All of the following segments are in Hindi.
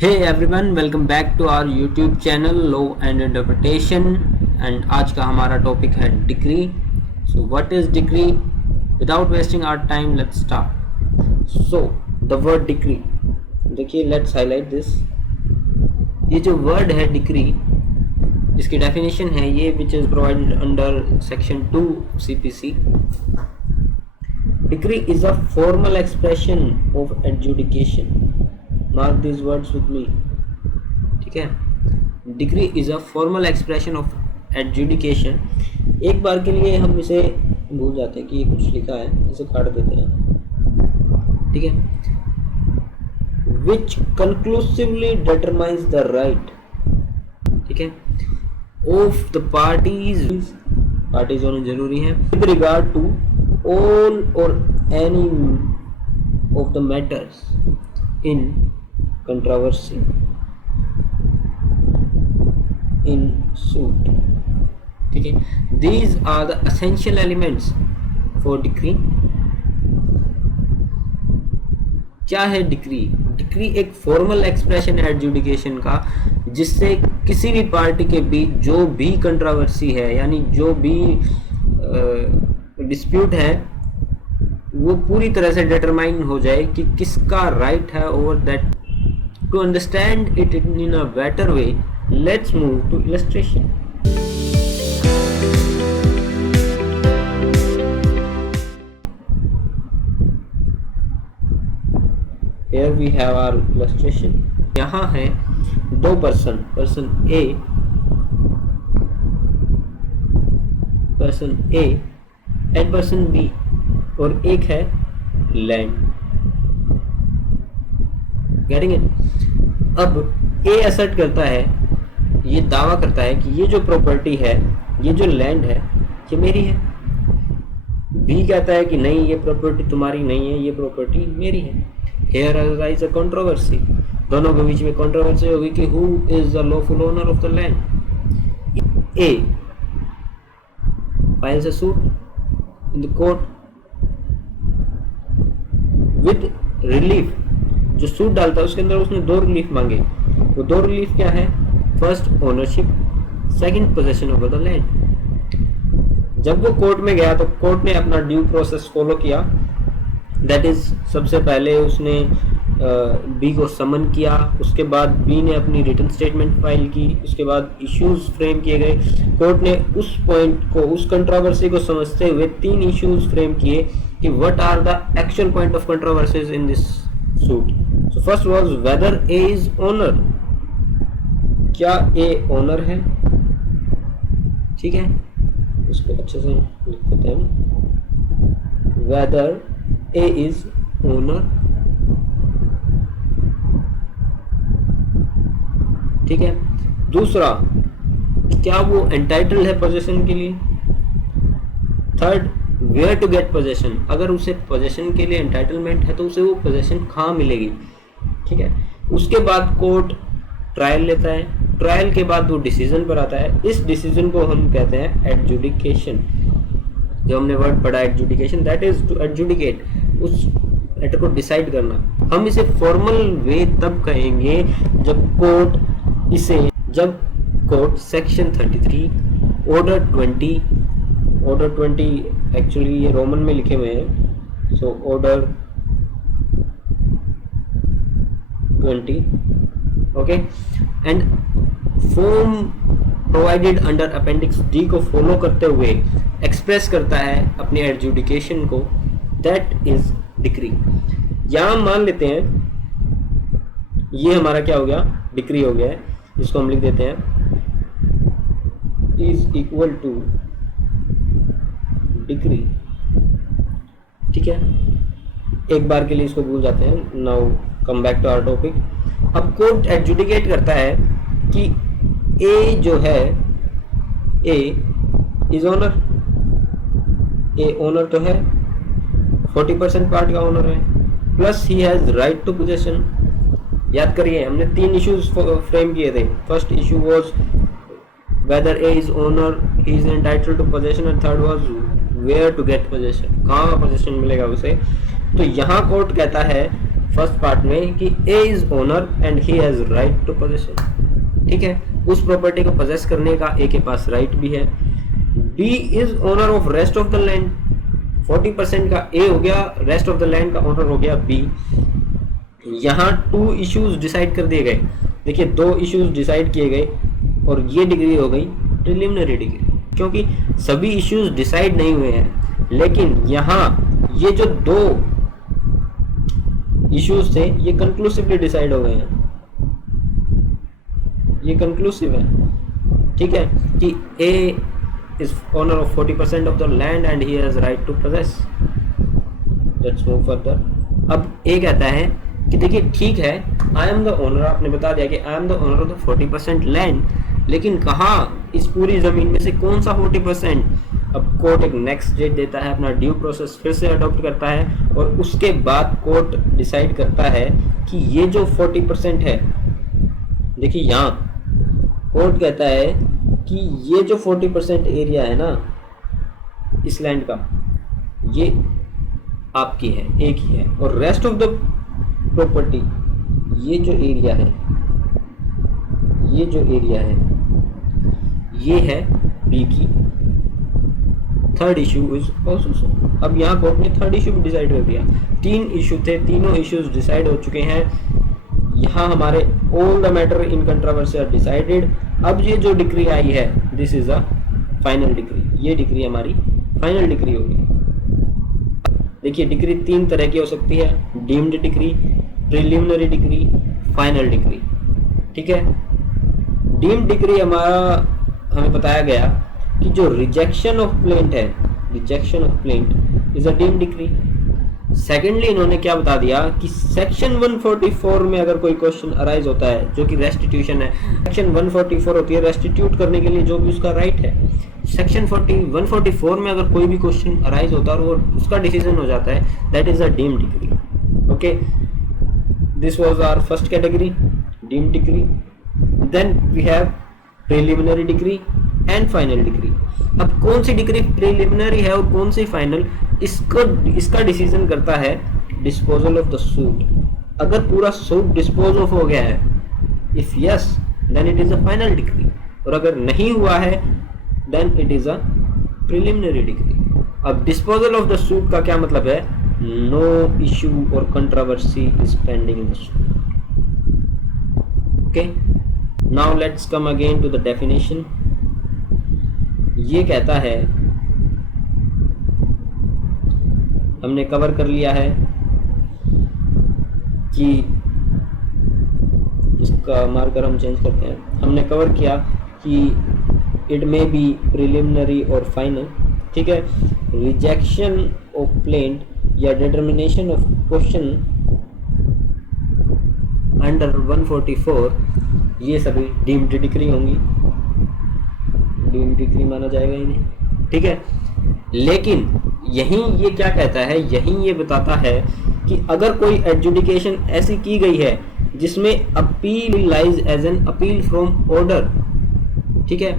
Hey everyone, welcome back to our YouTube channel law and interpretation. And आज का हमारा टॉपिक है decree. So what is decree? Without wasting our time let's start. So the word decree, देखिए लेट्स हाईलाइट दिस। ये जो वर्ड है डिक्री, इसकी डेफिनेशन है ये which is provided under section 2 CPC। Decree is a formal expression of adjudication. Mark this words with me, ठीक है। Decree is a formal expression of adjudication. एक बार के लिए हम इसे भूल जाते हैं कि ये कुछ लिखा है, इसे काट देते हैं, ठीक है। विच कंक्लूसिवली डिटरमाइंस द राइट, ठीक है, ऑफ द पार्टीज होना जरूरी है विद रिगार्ड टू ऑल और any of the matters in controversy in suit, ठीक है। These are the essential elements for decree। क्या है डिक्री? डिक्री एक फॉर्मल एक्सप्रेशन है एडजुडिकेशन का, जिससे किसी भी पार्टी के बीच जो भी कंट्रोवर्सी है, यानी जो भी डिस्प्यूट है, वो पूरी तरह से डिटरमाइन हो जाए कि किसका राइट है over that. To understand it in a better way, let's move to illustration. Here we have our illustration. यहाँ है दो person A and person B, और एक है लैंड। Getting it? अब ए असर्ट करता है, ये दावा करता है कि ये जो प्रॉपर्टी है, ये जो लैंड है, ये मेरी है। बी कहता है कि नहीं, ये प्रॉपर्टी तुम्हारी नहीं है, ये प्रॉपर्टी मेरी है। Here arise a controversy. दोनों के बीच में कंट्रोवर्सी होगी कि who is the lawful owner of the land. A files a suit in the court with relief. जो सूट डालता है उसके अंदर उसने दो रिलीफ मांगे। वो दो रिलीफ क्या है? First ownership, second possession over the land. जब वो कोर्ट में गया तो कोर्ट ने अपना ड्यू प्रोसेस फॉलो किया। दैट इज, सबसे पहले उसने बी को समन किया, उसके बाद बी ने अपनी रिटन स्टेटमेंट फाइल की, उसके बाद इश्यूज फ्रेम किए गए। कोर्ट ने उस पॉइंट को, उस कंट्रोवर्सी को समझते हुए 3 इश्यूज फ्रेम किए कि what are the actual point of controversies in this suit. So first was whether A is owner, क्या A owner है, ठीक है। इसको अच्छे से लिख देते हैं, whether A is owner, ठीक है। दूसरा, क्या वो एंटाइटल्ड है पोजेशन के लिए। Third, where to get possession, अगर उसे पोजेशन के लिए एंटाइटलमेंट है तो उसे वो पोजेशन कहाँ मिलेगी, ठीक है। उसके बाद कोर्ट ट्रायल लेता है। ट्रायल के बाद वो डिसीजन पर आता है। इस डिसीजन को हम कहते हैं एडजुडिकेशन। जो हमने वर्ड पढ़ा adjudication, that is to adjudicate, उस मैटर को डिसाइड करना। हम इसे फॉर्मल वे तब कहेंगे जब कोर्ट सेक्शन 33 ऑर्डर 20 एक्चुअली ये रोमन में लिखे हुए हैं, so order 20, okay, and form provided under appendix D को फॉलो करते हुए एक्सप्रेस करता है अपने एडजुडिकेशन को। That is decree. यहां मान लेते हैं ये हमारा क्या हो गया, डिक्री हो गया है। जिसको हम लिख देते हैं इज इक्वल टू डिक्री, ठीक है। एक बार के लिए इसको भूल जाते हैं। Now come back to our topic. अब कोर्ट एडजुडिकेट करता है कि ए जो है, A is owner. A owner तो है, 40% पार्ट का ओनर है, plus he has right to possession. याद करिए, हमने 3 इश्यूज फ्रेम किए थे। First issue was whether A is owner, he is entitled to possession, and third was where to get possession, कहाँ पोजेशन मिलेगा उसे। तो यहाँ कोर्ट कहता है फर्स्ट पार्ट में कि A is owner and he has right to possession, ठीक है, उस प्रॉपर्टी को पोजेस करने का ए के पास राइट भी है। B is owner of rest of the land, 40% का ए हो गया, रेस्ट ऑफ द लैंड का ओनर हो गया बी। यहाँ 2 इश्यूज डिसाइड कर दिए गए, देखिए 2 इश्यूज डिसाइड किए गए और ये डिग्री हो गई प्रिलिमिनरी डिग्री, क्योंकि सभी इश्यूज डिसाइड नहीं हुए हैं, लेकिन यहाँ ये जो 2 इश्यूज थे ये कंक्लूसिवली डिसाइड हो गए हैं, ये कंक्लूसिव है, ठीक है, कि ए is owner of 40% of the land and he has right to possess. Let's move further. अब ए कहता है कि देखिए ठीक है, आई एम द ओनर, आपने बता दिया कि I am the owner of the 40% land, लेकिन कहाँ, इस पूरी जमीन में से कौन सा 40%? अब कोर्ट एक नेक्स्ट डेट देता है, अपना ड्यू प्रोसेस फिर से अडॉप्ट करता है और उसके बाद कोर्ट डिसाइड करता है कि ये जो 40% है, देखिए यहाँ कोर्ट कहता है कि ये जो 40% एरिया है ना इस लैंड का, ये आपकी है, एक ही है, और रेस्ट ऑफ द प्रॉपर्टी, ये जो एरिया है, ये जो एरिया है, ये है बी की। Third issue is also so. अब यहाँ कोर्ट ने थर्ड इशू भी डिसाइड कर दिया। 3 इशू थे, तीनों इश्यूज डिसाइड हो चुके हैं। यहाँ हमारे all the matter in controversy are decided. अब ये जो डिक्री आई है, this is a final decree, ये डिक्री हमारी फाइनल डिक्री होगी। देखिए डिक्री 3 तरह की हो सकती है, deemed decree, preliminary decree, final decree, ठीक है। डीम्ड डिक्री हमें बताया गया कि जो रिजेक्शन ऑफ प्लेंट है, rejection of plaint is a deemed decree. Secondly इन्होंने क्या बता दिया कि सेक्शन 144 में अगर कोई क्वेश्चन अराइज होता है जो कि रेस्टिट्यूशन है, सेक्शन 144 होती है रेस्टिट्यूट करने के लिए जो भी उसका राइट है। सेक्शन 144 में अगर कोई भी क्वेश्चन अराइज होता है और वो उसका डिसीजन हो जाता है, that is a deemed decree. Okay, this was our first category, deemed decree. Then we have preliminary decree and final decree. अब कौन सी डिग्री प्रिलिमिनरी है और कौन सी फाइनल, इसका डिसीजन करता है डिस्पोजल ऑफ द सूट। अगर पूरा सूट डिस्पोज ऑफ हो गया है, if yes then it is a final decree, और अगर नहीं हुआ है then it is a preliminary decree. अब डिस्पोजल ऑफ द सूट का क्या मतलब है? नो इशू और controversy is pending in the suit. Okay, now let's come again to the definition. ये कहता है, हमने कवर कर लिया है कि इसका मार्कर हम चेंज करते हैं। हमने कवर किया कि इट मे बी प्रिलिमिनरी और फाइनल, ठीक है। रिजेक्शन ऑफ प्लेंट या डिटर्मिनेशन ऑफ क्वेश्चन अंडर 144, ये सभी डीम्ड डिक्री होंगी, डीम्ड डिक्री माना जाएगा इन्हें, ठीक है। लेकिन यहीं ये क्या कहता है, यहीं ये बताता है कि अगर कोई एडजुडिकेशन ऐसी की गई है जिसमें appeal lies as an appeal from order, ठीक है,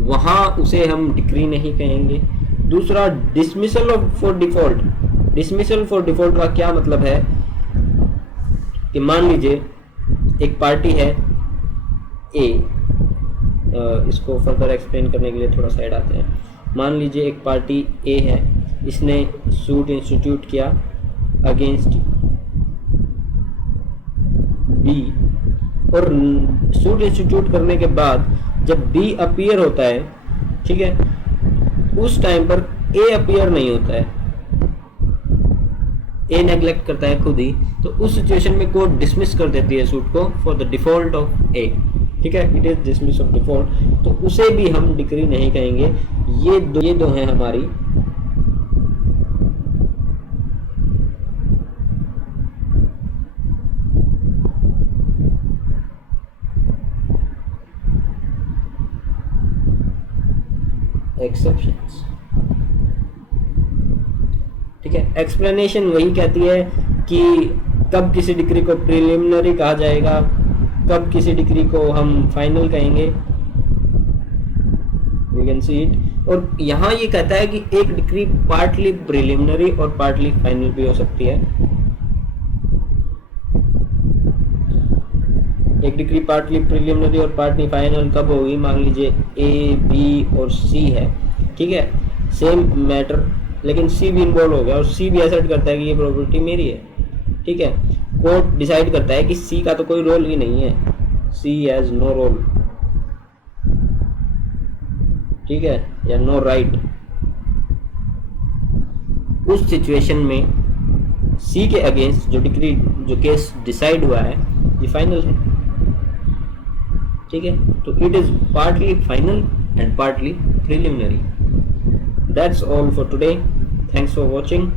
वहां उसे हम डिक्री नहीं कहेंगे। दूसरा, dismissal for default. Dismissal for default का क्या मतलब है कि मान लीजिए एक पार्टी है ए, इसको फर्दर एक्सप्लेन करने के लिए थोड़ा साइड आते हैं। मान लीजिए एक पार्टी ए है, इसने सूट इंस्टीट्यूट किया अगेंस्ट बी, और सूट इंस्टीट्यूट करने के बाद जब बी अपीयर होता है, ठीक है, उस टाइम पर ए अपीयर नहीं होता है, ए नेग्लेक्ट करता है खुद ही, तो उस सिचुएशन में कोर्ट डिसमिस कर देती है सूट को फॉर द डिफॉल्ट ऑफ ए, ठीक है, it is dismiss of default, तो उसे भी हम डिक्री नहीं कहेंगे। ये दो हैं हमारी एक्सेप्शंस, ठीक है। एक्सप्लेनेशन वही कहती है कि कब किसी डिक्री को प्रिलिमिनरी कहा जाएगा, कब किसी डिक्री को हम फाइनल कहेंगे, वी कैन सी इट। और यहाँ ये कहता है कि एक डिक्री पार्टली प्रिलिमिनरी और पार्टली फाइनल भी हो सकती है, एक डिग्री पार्टली प्रिलिमिनरी और पार्टली फाइनल कब होगी? मान लीजिए ए, बी और सी है, ठीक है, सेम मैटर, लेकिन सी भी इन्वॉल्व हो गया और सी भी असर्ट करता है कि ये प्रॉपर्टी मेरी है, ठीक है। कोर्ट डिसाइड करता है कि सी का तो कोई रोल ही नहीं है, सी हैज नो रोल, ठीक है, या नो राइट। उस सिचुएशन में सी के अगेंस्ट जो केस डिसाइड हुआ है ये फाइनल है, ठीक है। तो it is partly final and partly preliminary. That's all for today, thanks for watching.